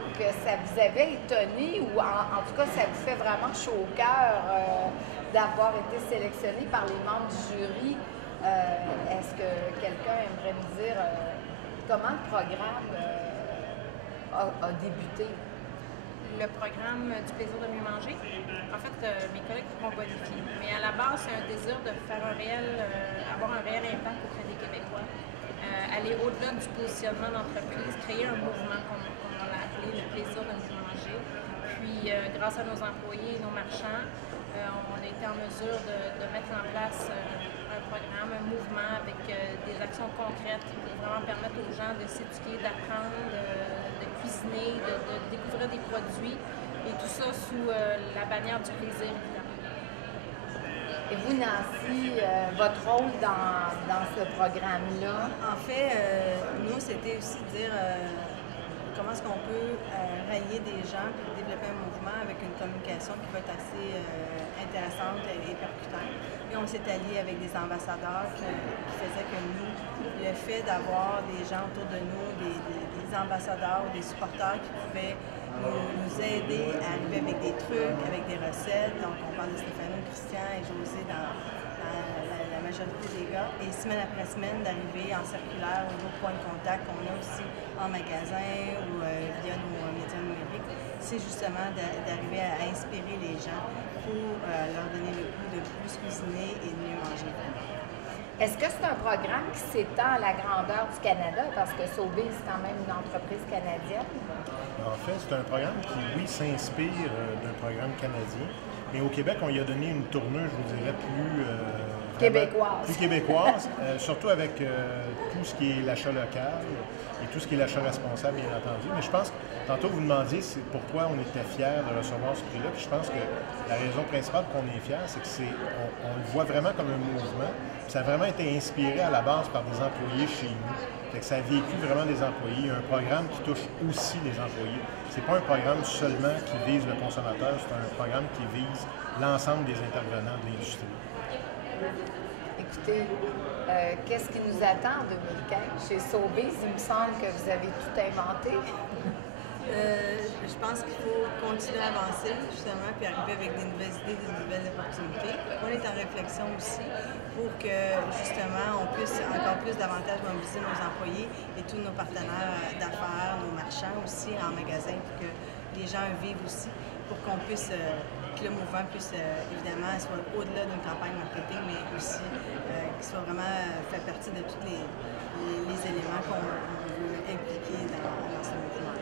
semble que ça vous avait étonné ou en tout cas, ça vous fait vraiment chaud au cœur d'avoir été sélectionné par les membres du jury. Est-ce que quelqu'un aimerait nous dire comment le programme a débuté? Le programme du plaisir de mieux manger. En fait, mes collègues pourront bonifier. Mais à la base, c'est un désir de faire avoir un réel impact auprès des Québécois. Aller au-delà du positionnement d'entreprise, créer un mouvement qu'on a appelé le plaisir de mieux manger. Puis, grâce à nos employés et nos marchands, on a été en mesure de mettre en place un programme, un mouvement avec des actions concrètes qui vont vraiment permettre aux gens de s'éduquer, d'apprendre, de cuisiner, de découvrir des produits et tout ça sous la bannière du plaisir, évidemment. Et vous, Nancy, votre rôle dans ce programme-là? En fait, nous, c'était aussi de dire comment est-ce qu'on peut rallier des gens et développer un mouvement avec une communication qui va être assez intéressante et percutante. Et on s'est allié avec des ambassadeurs qui faisaient que nous, le fait d'avoir des gens autour de nous, des ambassadeurs ou des supporters qui pouvaient nous aider à arriver avec des trucs, avec des recettes. Donc, on parle de Stéphanie, Christian et José dans la majorité des gars. Et semaine après semaine, d'arriver en circulaire aux autres points de contact qu'on a aussi en magasin ou via nos médias numériques, c'est justement d'arriver à inspirer les gens pour leur donner le goût de plus cuisiner et de mieux manger. Est-ce que c'est un programme qui s'étend à la grandeur du Canada? Parce que Sobeys, c'est quand même une entreprise canadienne. En fait, c'est un programme qui, oui, s'inspire d'un programme canadien, mais au Québec, on y a donné une tournure, je vous dirais, québécoise. Plus québécoise, surtout avec tout ce qui est l'achat local et tout ce qui est l'achat responsable, bien entendu. Mais je pense que, tantôt, vous demandiez pourquoi on était fiers de recevoir ce prix-là. Puis je pense que la raison principale qu'on est fiers, c'est qu'on le voit vraiment comme un mouvement. Puis ça a vraiment été inspiré à la base par des employés chez nous. Fait que ça a vécu vraiment des employés. Un programme qui touche aussi les employés. C'est pas un programme seulement qui vise le consommateur, c'est un programme qui vise l'ensemble des intervenants de l'industrie. Écoutez, qu'est-ce qui nous attend en 2015? Chez Sobeys, il me semble que vous avez tout inventé. Je pense qu'il faut continuer à avancer, justement, puis arriver avec des nouvelles idées, des nouvelles opportunités. On est en réflexion aussi pour que, justement, on puisse encore plus davantage mobiliser nos employés et tous nos partenaires d'affaires, nos marchands aussi en magasin, pour que les gens vivent aussi, pour qu'on puisse, que le mouvement puisse, évidemment, soit au-delà d'une campagne marketing, mais aussi qu'il soit vraiment fait partie de tous les éléments qu'on veut impliquer dans ce mouvement.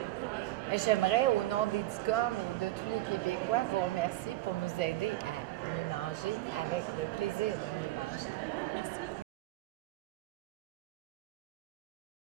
J'aimerais, au nom des DICOM et de tous les Québécois, vous remercier pour nous aider à mieux manger avec le plaisir de mieux manger.